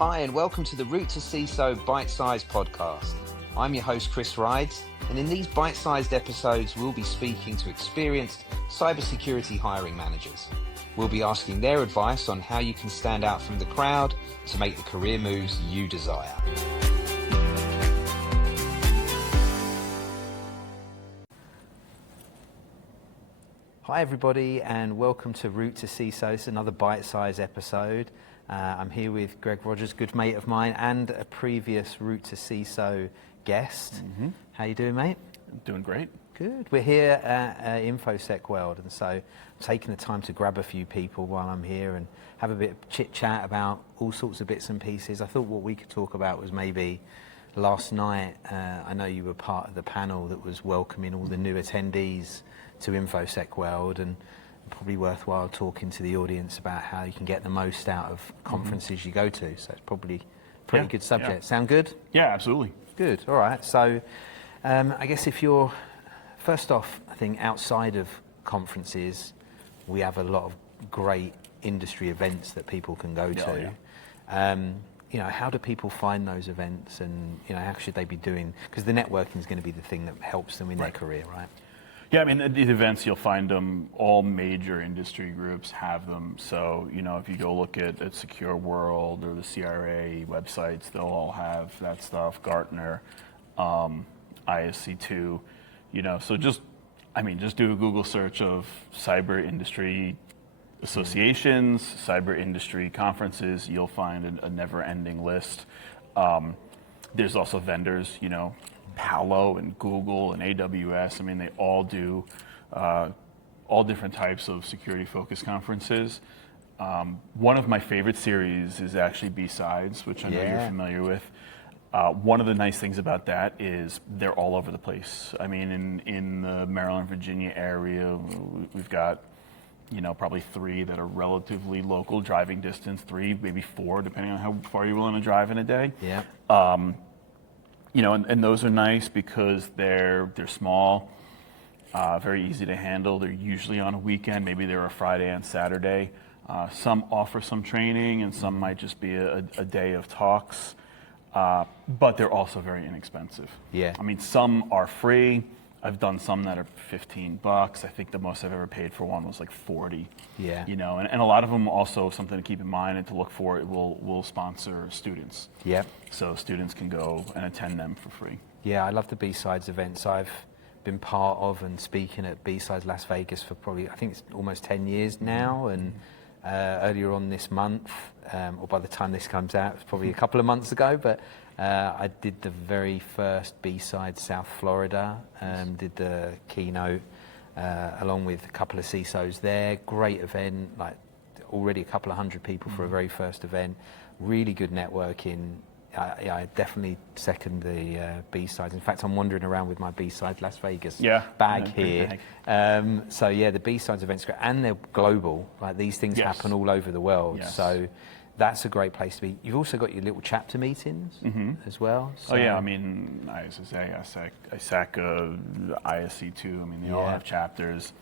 Hi, and welcome to the Root To CISO Bite-Sized Podcast. I'm your host, Kris, and in these bite-sized episodes, we'll be speaking to experienced cybersecurity hiring managers. We'll be asking their advice on how you can stand out from the crowd to make the career moves you desire. Hi, everybody, and welcome to Root To CISO. It's another bite-sized episode. I'm here with Greg Rogers, good mate of mine, and a previous Root To CISO guest. Mm-hmm. How you doing, mate? Doing great. Good. We're here at InfoSec World, and so I'm taking the time to grab a few people while I'm here and have a bit of chit-chat about all sorts of bits and pieces. I thought what we could talk about was maybe last night, I know you were part of the panel that was welcoming all the new attendees to InfoSec World, and probably worthwhile talking to the audience about how you can get the most out of conferences you go to. So it's probably a pretty good subject. Yeah. Sound good? Yeah, absolutely. Good. All right. So I guess if you're, first off, I think outside of conferences, we have a lot of great industry events that people can go to. Yeah. How do people find those events, and how should they be doing? Because the networking is going to be the thing that helps them in their career, right? Yeah, I mean, at these events, you'll find them, all major industry groups have them. So, if you go look at Secure World or the CRA websites, they'll all have that stuff, Gartner, ISC2, so just do a Google search of cyber industry associations, cyber industry conferences. You'll find a never-ending list. There's also vendors, Palo and Google and AWS. I mean, they all do all different types of security-focused conferences. One of my favorite series is actually B-Sides, which I know you're familiar with. One of the nice things about that is they're all over the place. I mean, in the Maryland, Virginia area, we've got probably 3 that are relatively local, driving distance, 3, maybe 4, depending on how far you're willing to drive in a day. Yeah. And those are nice because they're small, very easy to handle. They're usually on a weekend. Maybe they're a Friday and Saturday. Some offer some training, and some might just be a day of talks. But they're also very inexpensive. Yeah. I mean, some are free. I've done some that are $15. I think the most I've ever paid for one was like $40. Yeah. And a lot of them also, something to keep in mind and to look for, it will sponsor students. Yeah. So students can go and attend them for free. Yeah, I love the B-Sides events. I've been part of and speaking at B-Sides Las Vegas for probably, I think it's almost 10 years now. And earlier on this month, or by the time this comes out, it's probably a couple of months ago, but I did the very first B-Side South Florida, did the keynote along with a couple of CISOs there. Great event, like already a couple of hundred people for a very first event. Really good networking. I definitely second the B-Sides. In fact, I'm wandering around with my B-Side Las Vegas bag here. So yeah, the B-Sides event's great, and they're global. Like these things happen all over the world. Yes. So that's a great place to be. You've also got your little chapter meetings as well. So. Oh yeah, I mean, ISSA, ISAC, ISC2, I mean, they all have chapters.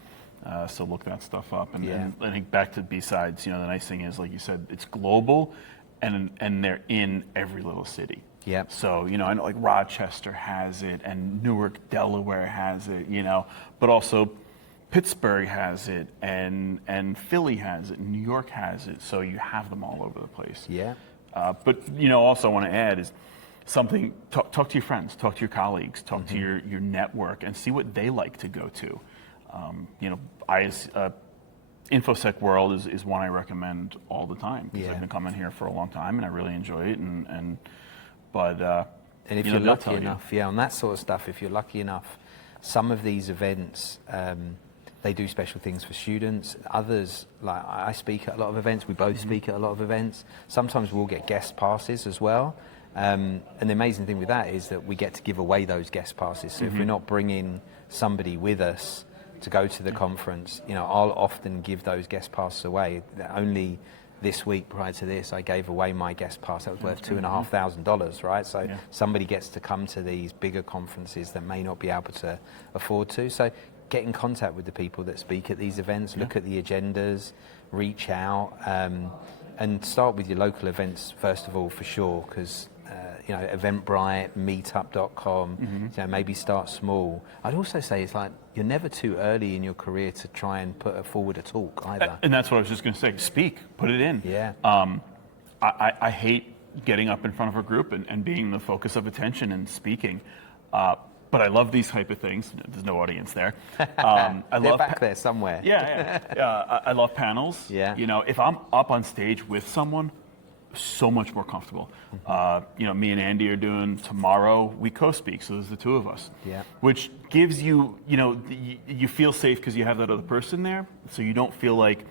So look that stuff up. And I think back to B-Sides, the nice thing is, like you said, it's global, and they're in every little city. Yep. So, I know like Rochester has it, and Newark, Delaware has it, but also Pittsburgh has it, and Philly has it, and New York has it. So you have them all over the place. Yeah. But, also I want to add is something, talk to your friends, talk to your colleagues, talk to your network, and see what they like to go to. InfoSec World is one I recommend all the time because I've been coming here for a long time and I really enjoy it. And if you're lucky enough, on that sort of stuff, if you're lucky enough, some of these events, they do special things for students. Others, like I speak at a lot of events, we both speak at a lot of events. Sometimes we'll get guest passes as well. And the amazing thing with that is that we get to give away those guest passes. So if we're not bringing somebody with us to go to the conference, I'll often give those guest passes away. Only this week prior to this, I gave away my guest pass. That was worth $2,500, right? So somebody gets to come to these bigger conferences that may not be able to afford to. So get in contact with the people that speak at these events, look at the agendas, reach out. and start with your local events first of all, for sure, because Eventbrite, meetup.com, maybe start small. I'd also say it's like you're never too early in your career to try and put forward a talk either. And that's what I was just going to say. Speak, put it in. Yeah. I hate getting up in front of a group and being the focus of attention and speaking. But I love these type of things. There's no audience there. They're back there somewhere. Yeah. I love panels. Yeah. If I'm up on stage with someone, so much more comfortable. Me and Andy are doing tomorrow. We co-speak, so there's the two of us. Yeah. Which gives you, you feel safe because you have that other person there, so you don't feel like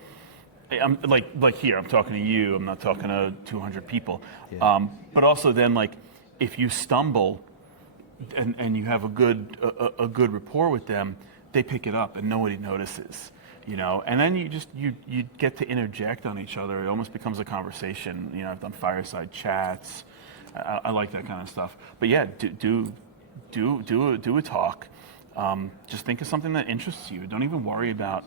I'm like here. I'm talking to you. I'm not talking to 200 people. Yeah. But also then, like, if you stumble and you have a good rapport with them, they pick it up and nobody notices. And then you get to interject on each other. It almost becomes a conversation. I've done fireside chats. I like that kind of stuff. But yeah, do a talk. Just think of something that interests you. Don't even worry about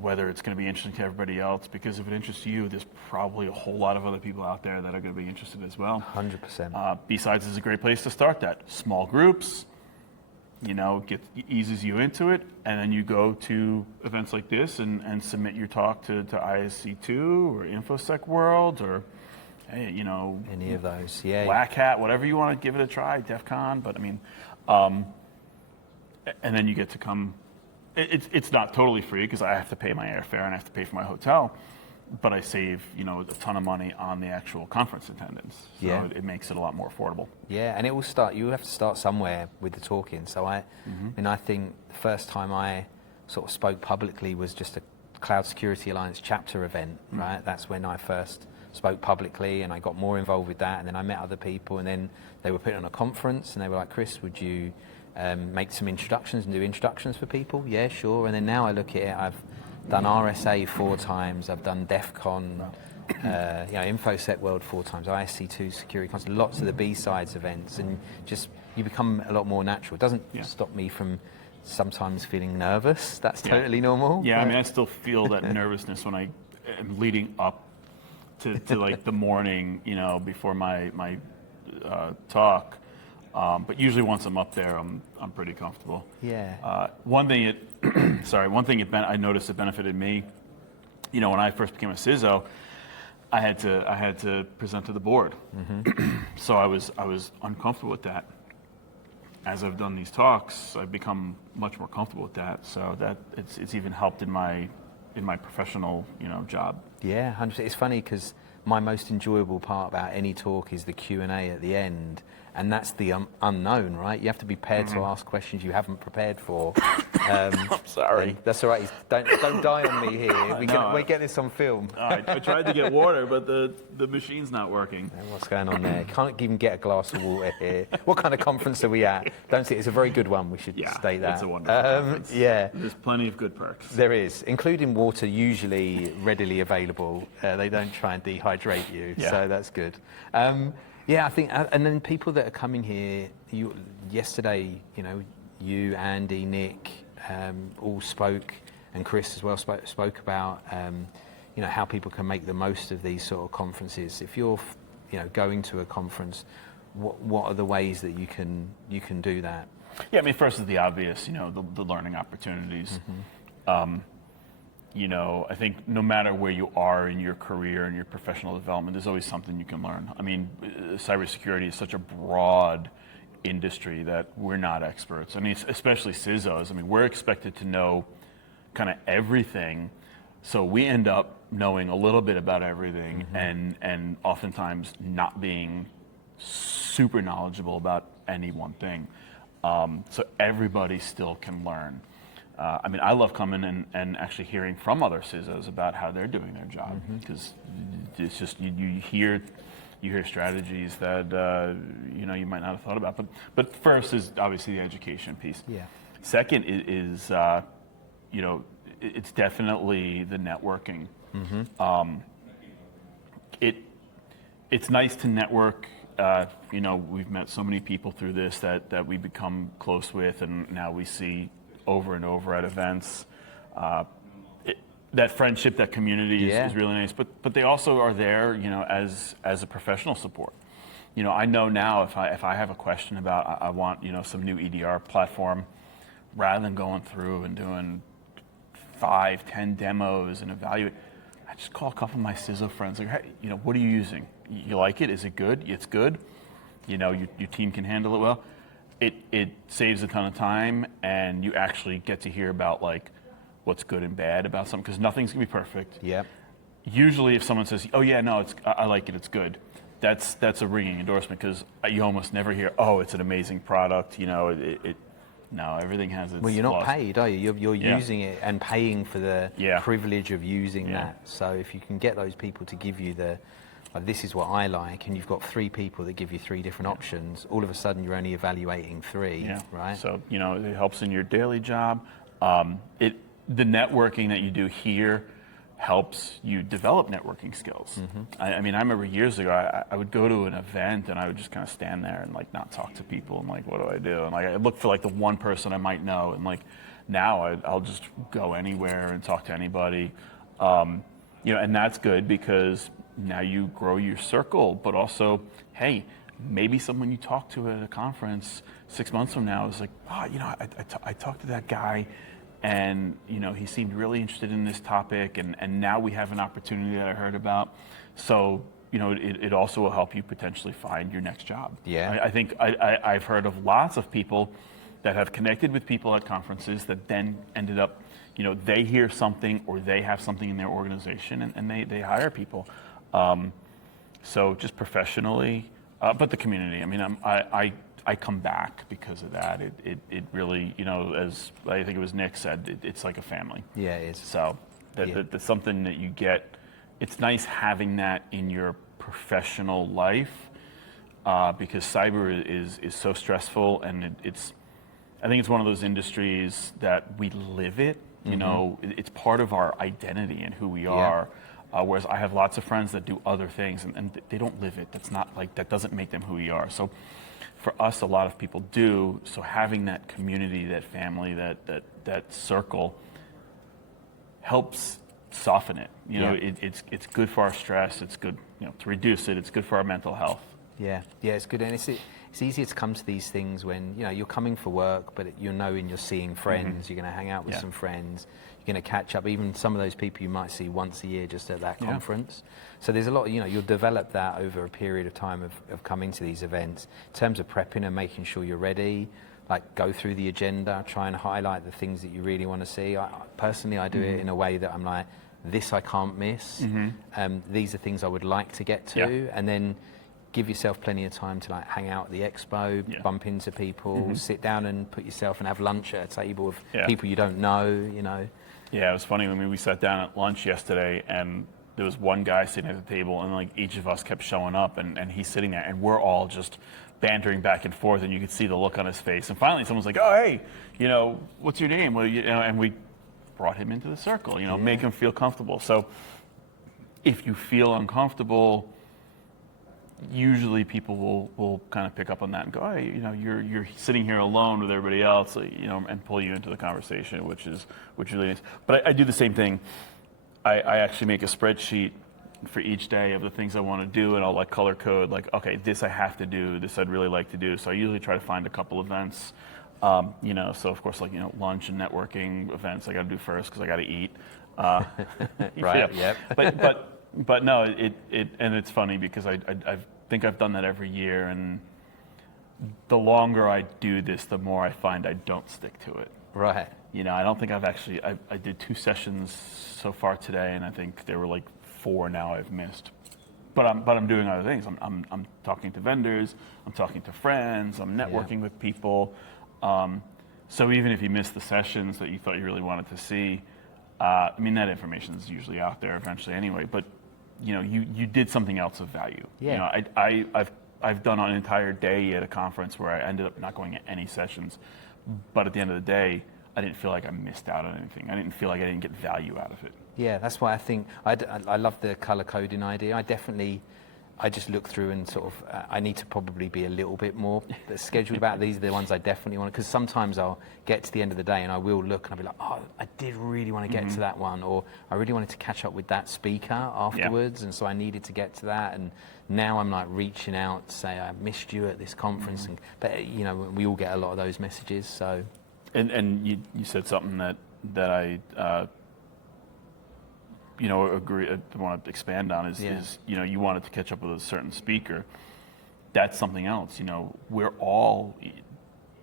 whether it's going to be interesting to everybody else, because if it interests you, there's probably a whole lot of other people out there that are going to be interested as well. 100%. B-Sides is a great place to start that. Small groups. Eases you into it, and then you go to events like this and submit your talk to ISC2 or InfoSec World or, any of those, yeah. Black Hat, whatever you want to give it a try, DEF CON, but and then you get to come. It's not totally free because I have to pay my airfare and I have to pay for my hotel, but I save a ton of money on the actual conference attendance. So yeah. it makes it a lot more affordable. Yeah, and it will start. You have to start somewhere with the talking. So I think the first time I sort of spoke publicly was just a Cloud Security Alliance chapter event. Right, that's when I first spoke publicly, and I got more involved with that. And then I met other people, and then they were putting on a conference, and they were like, "Kris, would you make some introductions and do introductions for people?" Yeah, sure. And then now I look at it, I've done RSA 4 times, I've done DEF CON, InfoSec World 4 times, ISC2 Security Council, lots of the B-Sides events, and just you become a lot more natural. It doesn't stop me from sometimes feeling nervous. That's totally normal. Yeah, I still feel that nervousness when I am leading up to like the morning, before my talk. But usually once I'm up there, I'm pretty comfortable. Yeah. One thing I noticed that benefited me, when I first became a CISO, I had to present to the board. So I was uncomfortable with that. As I've done these talks, I've become much more comfortable with that. So that it's even helped in my professional job. Yeah, 100%. It's funny because my most enjoyable part about any talk is the Q&A at the end. And that's the unknown, right? You have to be prepared to ask questions you haven't prepared for. I'm sorry. That's all right. Don't die on me here. We get this on film. I tried to get water, but the machine's not working. What's going on there? Can't even get a glass of water here. What kind of conference are we at? Don't see. It's a very good one. We should state that. It's a wonderful conference. Yeah. There's plenty of good perks. There is, including water, usually readily available. They don't try and dehydrate you, so that's good. Yeah, I think, and then people that are coming here, yesterday, you, Andy, Nick, all spoke, and Kris as well spoke about, how people can make the most of these sort of conferences. If you're, going to a conference, what are the ways that you can do that? Yeah, first is the obvious, the learning opportunities. I think no matter where you are in your career and your professional development, there's always something you can learn. Cybersecurity is such a broad industry that we're not experts. Especially CISOs. We're expected to know kind of everything, so we end up knowing a little bit about everything and oftentimes not being super knowledgeable about any one thing. So everybody still can learn. I love coming and actually hearing from other CISOs about how they're doing their job, because it's just you hear strategies that you might not have thought about. But first is obviously the education piece. Yeah. Second is it's definitely the networking. It's nice to network. We've met so many people through this that we become close with, and now we see over and over at events. that friendship, that community is really nice. But they also are there, as a professional support. I know now if I have a question about I want some new EDR platform, rather than going through and doing 5-10 demos and evaluate, I just call a couple of my CISO friends like, hey, what are you using? You like it? Is it good? It's good. Your team can handle it well. It saves a ton of time, and you actually get to hear about like what's good and bad about something, because nothing's gonna be perfect. Yep. Usually, if someone says, "Oh yeah, no, I like it, it's good," that's a ringing endorsement, because you almost never hear, "Oh, it's an amazing product." No, everything has its Well, you're not flaws. paid, are you? You're using it and paying for the privilege of using that. So if you can get those people to give you this is what I like, and you've got 3 people that give you 3 different options, all of a sudden you're only evaluating 3, right? So, it helps in your daily job. The networking that you do here helps you develop networking skills. I remember years ago, I would go to an event and I would just kind of stand there and like not talk to people and like, what do I do? And like, I look for like the one person I might know, and like now I'll just go anywhere and talk to anybody. And that's good, because now you grow your circle, but also, hey, maybe someone you talk to at a conference 6 months from now is like, I talked to that guy, and he seemed really interested in this topic, and now we have an opportunity that I heard about. So it also will help you potentially find your next job. Yeah. I think I've heard of lots of people that have connected with people at conferences that then ended up, they hear something or they have something in their organization, and they hire people. So just professionally, but the community. I come back because of that. It really, as I think it was Nick said, it's like a family. Yeah, it is. So that's something that you get. It's nice having that in your professional life, because cyber is so stressful, and I think it's one of those industries that we live it. It's part of our identity and who we are. Whereas I have lots of friends that do other things, and they don't live it. That's not like, that doesn't make them who we are. So for us, a lot of people do. So having that community, that family, that circle helps soften it. It's good for our stress. It's good, to reduce it. It's good for our mental health. Yeah, it's good, and it's easier to come to these things when you're coming for work, but you're seeing friends. You're going to hang out with some friends. You're going to catch up. Even some of those people you might see once a year just at that conference. So there's a lot. You'll develop that over a period of time of coming to these events. In terms of prepping and making sure you're ready, like go through the agenda, try and highlight the things that you really want to see. Personally, I do it in a way that I'm like, this I can't miss. These are things I would like to get to, and then give yourself plenty of time to like hang out at the expo, bump into people, sit down and put yourself and have lunch at a table with people you don't know. Yeah, it was funny when we sat down at lunch yesterday, and there was one guy sitting at the table, and like each of us kept showing up, and he's sitting there, and we're all just bantering back and forth, and you could see the look on his face. And finally, someone's like, "Oh, hey, what's your name?" Well, and we brought him into the circle. Make him feel comfortable. So if you feel uncomfortable, usually people will kind of pick up on that and go, "Hey, you're sitting here alone with everybody else," and pull you into the conversation, which is really nice. But I do the same thing. I actually make a spreadsheet for each day of the things I want to do, and I'll like color code, like, okay, this I have to do, this I'd really like to do. So I usually try to find a couple events, so of course, like, lunch and networking events I got to do first because I got to eat. Right. Yep. But no, and it's funny because I think I've done that every year, and the longer I do this, the more I find I don't stick to it. Right. I don't think I did 2 sessions so far today, and I think there were like 4 now I've missed. But I'm doing other things. I'm talking to vendors, I'm talking to friends, I'm networking with people. So even if you miss the sessions that you thought you really wanted to see, that information is usually out there eventually anyway. But you did something else of value. Yeah. I've done an entire day at a conference where I ended up not going at any sessions, but at the end of the day, I didn't feel like I missed out on anything. I didn't feel like I didn't get value out of it. Yeah, that's why I think I love the color coding idea. I definitely I just look through and sort of, I need to probably be a little bit more scheduled about these. Are the ones I definitely want to, because sometimes I'll get to the end of the day and I will look and I'll be like, oh, I did really want to get to that one, or I really wanted to catch up with that speaker afterwards, and so I needed to get to that. And now I'm like reaching out to say, I missed you at this conference. But you know, we all get a lot of those messages, so. And you said something that I agree. I want to expand on is you wanted to catch up with a certain speaker. That's something else. We're all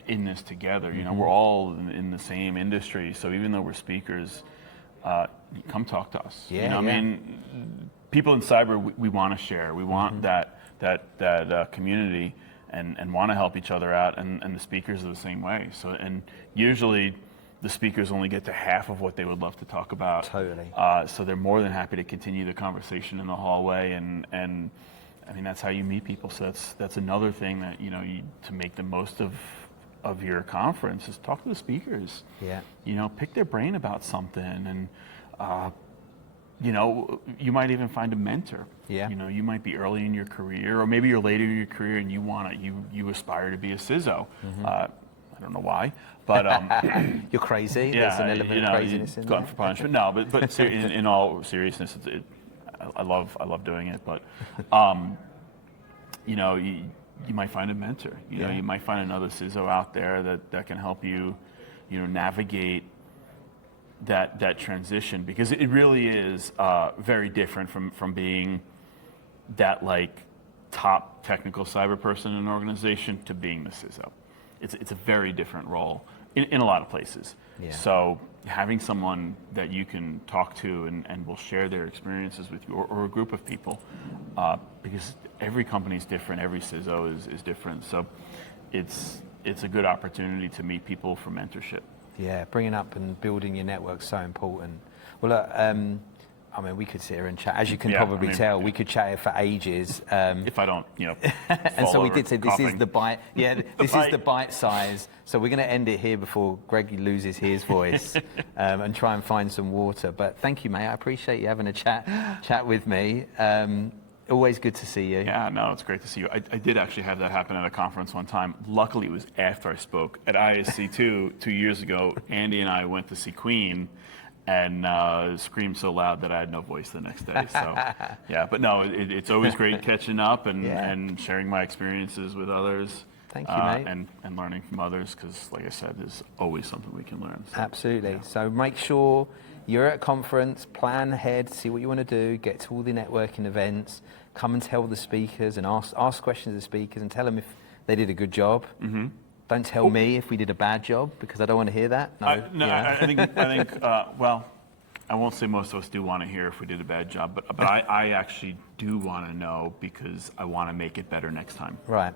in this together. We're all in the same industry. So even though we're speakers, come talk to us. I mean, people in cyber, we want to share. We want that community and want to help each other out. And the speakers are the same way. So and usually, the speakers only get to half of what they would love to talk about. Totally. So they're more than happy to continue the conversation in the hallway, and I mean that's how you meet people. So that's another thing that to make the most of your conference is talk to the speakers. Yeah. Pick their brain about something, and you might even find a mentor. Yeah. You might be early in your career, or maybe you're later in your career, and you aspire to be a CISO. I don't know why, but you're crazy. There's an element of craziness in glutton there. for punishment. No, but in all seriousness, I love doing it. But you might find a mentor. You might find another CISO out there that can help you, navigate that transition, because it really is very different from being that like top technical cyber person in an organization to being the CISO. It's a very different role in a lot of places. Yeah. So having someone that you can talk to and will share their experiences with you, or a group of people, because every company is different, every CISO is different. So it's a good opportunity to meet people for mentorship. Yeah, bringing up and building your network is so important. Well, look, I mean, we could sit here and chat. As you can probably tell, we could chat here for ages. If I don't, and so we did say this coughing. is the bite. Yeah, this is the bite size. So we're going to end it here before Greg loses his voice, and try and find some water. But thank you, mate. I appreciate you having a chat with me. Always good to see you. Yeah, no, it's great to see you. I did actually have that happen at a conference one time. Luckily, it was after I spoke at ISC2 2 years ago. Andy and I went to see Queen, and screamed so loud that I had no voice the next day. So, yeah, but no, it's always great catching up and sharing my experiences with others. Thank you, mate. And learning from others, because, like I said, there's always something we can learn. So, absolutely. Yeah. So make sure you're at a conference, plan ahead, see what you want to do, get to all the networking events, come and tell the speakers and ask questions of the speakers and tell them if they did a good job. Mm-hmm. Don't tell me if we did a bad job, because I don't want to hear that. I think. Well, I won't say most of us do want to hear if we did a bad job, but I actually do want to know, because I want to make it better next time. Right.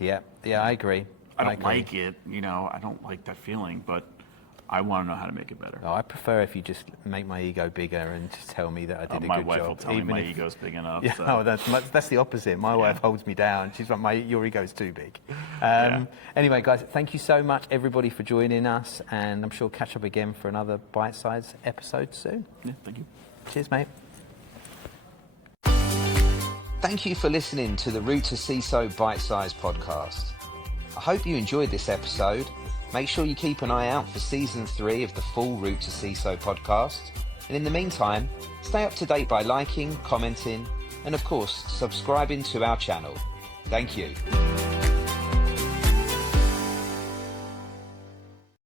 Yeah. I agree. I don't like it. I don't like that feeling, but I want to know how to make it better. Oh, I prefer if you just make my ego bigger and just tell me that I did a good job. My wife will tell me my ego's big enough. Yeah, so. That's the opposite. My wife holds me down. She's like, your ego's too big. Anyway, guys, thank you so much, everybody, for joining us, and I'm sure we'll catch up again for another bite-sized episode soon. Yeah, thank you. Cheers, mate. Thank you for listening to the Root to CISO Bite-Sized Podcast. I hope you enjoyed this episode. Make sure you keep an eye out for Season 3 of the full Root to CISO podcast. And in the meantime, stay up to date by liking, commenting, and of course, subscribing to our channel. Thank you.